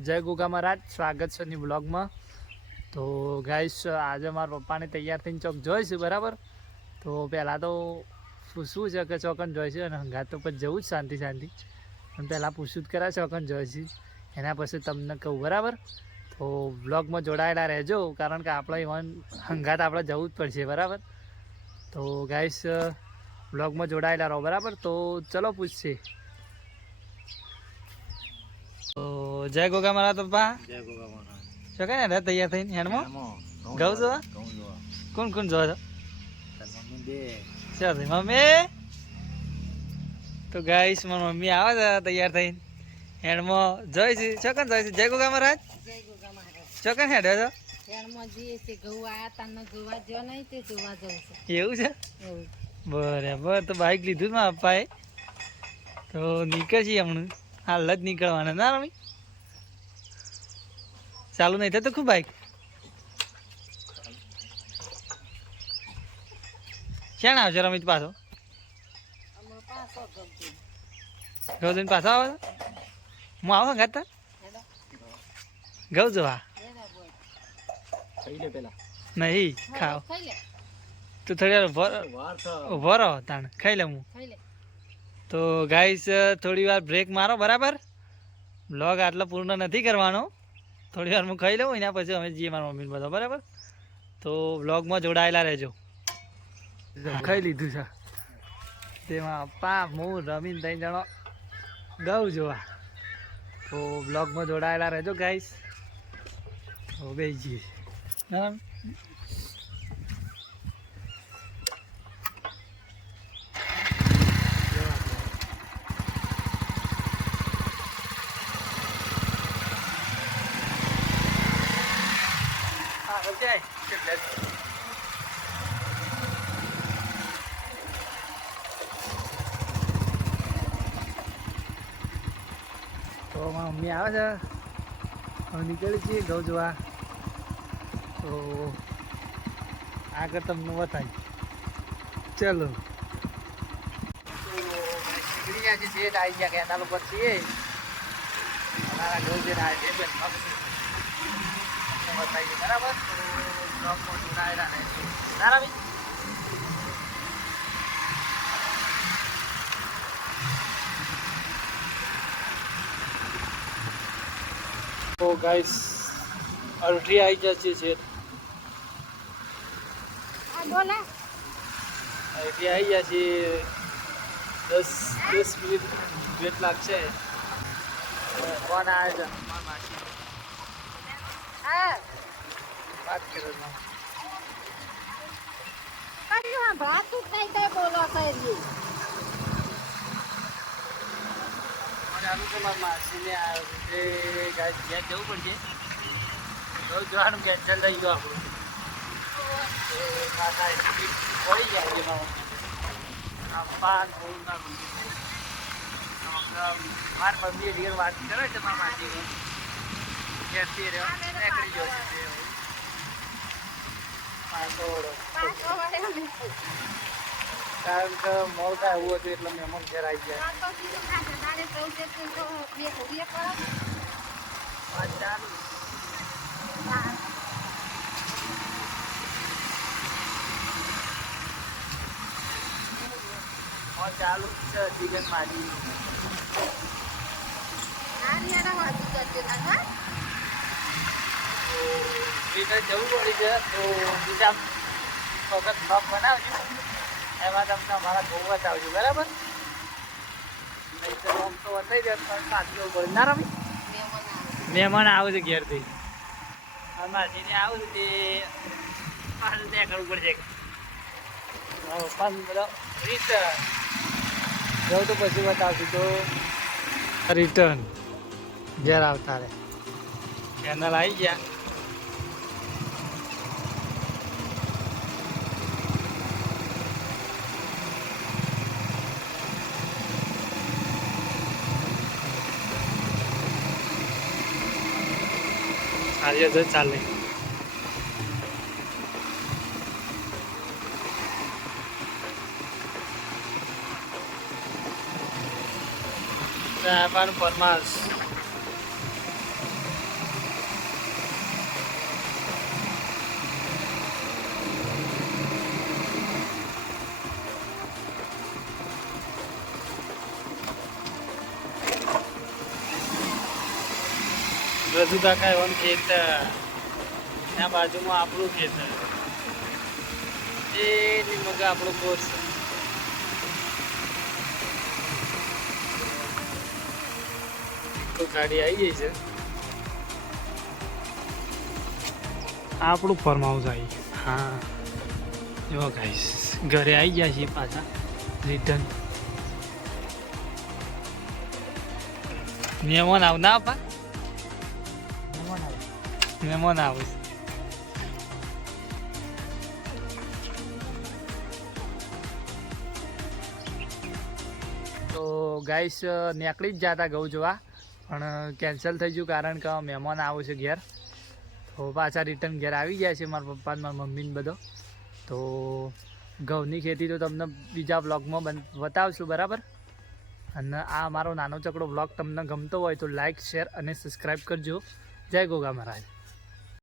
જય ગોગા મહારાજ, સ્વાગત છે ની બ્લોગમાં તો ગાઈશ આજે મારા પપ્પાને તૈયાર થઈને ચોક જોઈશું, બરાબર? તો પહેલાં તો પૂછવું છે કે ચોકન જોઈશું, અને હંગાત તો પછી જવું જ શાંતિ શાંતિ. પણ પહેલાં પૂછવું જ કરા ચોકન જોઈશું. એના પછી તમને કહું, બરાબર? તો બ્લોગમાં જોડાયેલા રહેજો, કારણ કે આપણે ઇવન હંગાત આપણે જવું જ પડશે, બરાબર? તો ગાઈશ બ્લોગમાં જોડાયેલા રહો, બરાબર? તો ચલો પૂછશે તો જય ગોગા મારા પપ્પા. જય ગોગા મારા છો કઈ ને તૈયાર થઈને હેન્ડમાં એમાં છો? કોણ કોણ જો છો? મમ્મી બે. ચાલ ભાઈ મમ્મી. તો ગાઈશ મારી મમ્મી આવે છે તૈયાર થઈને હેન્ડમાં જોઈશું ચોકન જોઈશું જય ગોગા મહારાજ. જય ગોગા મહારાજ. ચોકન હેડ્યો છો? શહેરમાં જઈએ છે આયા તાને જોવા જો નહીં તે જોવા જવું છે. એવું છે? બરાબર તો બાઇક લીધું મારા પપ્પાએ તો નીકળશે હમણાં. હાલ જ નીકળવાના. ના રમી ચાલુ નહીં થતું ખૂબ બાઈક શેણ આવશે રમિત પાછો? પાછો ગમતી પાછો આવે? હું આવો ગાતા? હેડો ગૌ જોવા એના બોલ ખાઈ લે પેલા. નહીં ખાવ તું લે. થોડી વાર. ઊભો રહો. તાણ. ખાઈ લે હું. તો ગાઈસ થોડી વાર બ્રેક મારો બરાબર? બ્લોગ આટલો પૂર્ણ નથી કરવાનો. થોડી વાર હું ખાઈ લઉં, એના પછી અમે જઈએ મારા મમ્મી બધા, બરાબર? તો બ્લોગમાં જોડાયેલા રહેજો. ખાઈ લીધું છે. તેમાં પપ્પા હું રમીને ત્રણ જણો ગઉં જોવા. તો બ્લોગમાં જોડાયેલા રહેજો ગાઈસ ગઈ બે જઈએ. બરાબર હા ઓકે તો મારી મમ્મી આવે છે હવે નીકળી છીએ ઘઉં જોવા તો આગળ તમને બતાવી ચલો નીકળી ગયા છે શેઠ આવી ગયા કેનાલ ઉપર છીએ અમારા ઘઉં જે આવે છે બેન બતાવીએ બરાબર જોડાયેલા ના તો ગાઈસ અલ્ટ્રી આવી જશે છે આ બોલા અલ્ટ્રી આવી જશે દસ દસ મિનિટ વેટ લાગશે. કોણ આવે છે. માસી હા. વાત કરો છો ભાત જ નહીં કઈ બોલો કરી ચાલુ છે મારા માસીને આ રીતે ગાય ઘેર જવું પડશે. તો જોવાનું કેન્સલ થઈ ગયું આપણું. એટલી જાય છે ને બહુ ના. મારી મમ્મી રિયલ વાત કરે છે મારા માસી ઘેરથી નીકળી ગયો છે તે હવે. પાંચસો વડો. પાછો વળે કારણ કે કાંઈ એવું હતું એટલે મહેમાન ઘેર આવી ગયા. વાત ચાલુ છે ચિકન મારી. આ તાર હા? રિટર્ન જવું પડી છે તો બીજા વખત બ્લોગ બનાવજો. એમાં તમને અમારા બહુ બતાવજો બરાબર? નહીં તો આમ તો પણ સાચી પડે ના રમી. મહેમાન આવે છે ઘેરથી. જેને આવું છે તે પાછું ત્યાં કરવું પડશે પણ બધો રિટર્ન જવું તો પછી બતાવશું તો. રિટર્ન ઘેર આવતા રે ચેનલ આવી ગયા. આજે તો ચાલે. આપવાનું ફરમાશ રજુ કાકા એવાનું ખેતર ત્યાં બાજુમાં આપણું ખેતર એ મગ આપણો કોર્સ તો ગાડી આવી ગઈ છે. આપણું ફાર્મ હાઉસ આવી ગયું. હા. જો ગાઈસ ઘરે આવી ગયા છીએ પાછા રિટર્ન મહેમાન આવના આપા મહેમાન છે તો ગાઈસ નીકળી જ જતા ઘઉં જોવા પણ કેન્સલ થઈ ગયું કારણ કે મહેમાન આવું છે ઘેર. તો પાછા રિટર્ન ઘેર આવી ગયા છે મારા પપ્પા મારા મમ્મીને બધો. તો ઘઉંની ખેતી તો તમને બીજા બ્લોગમાં બતાવશું, બરાબર? અને આ મારો નાનો ચકડો બ્લોગ તમને ગમતો હોય તો લાઈક શેર અને સબસ્ક્રાઈબ કરજો. જય ગોગા મહારાજ.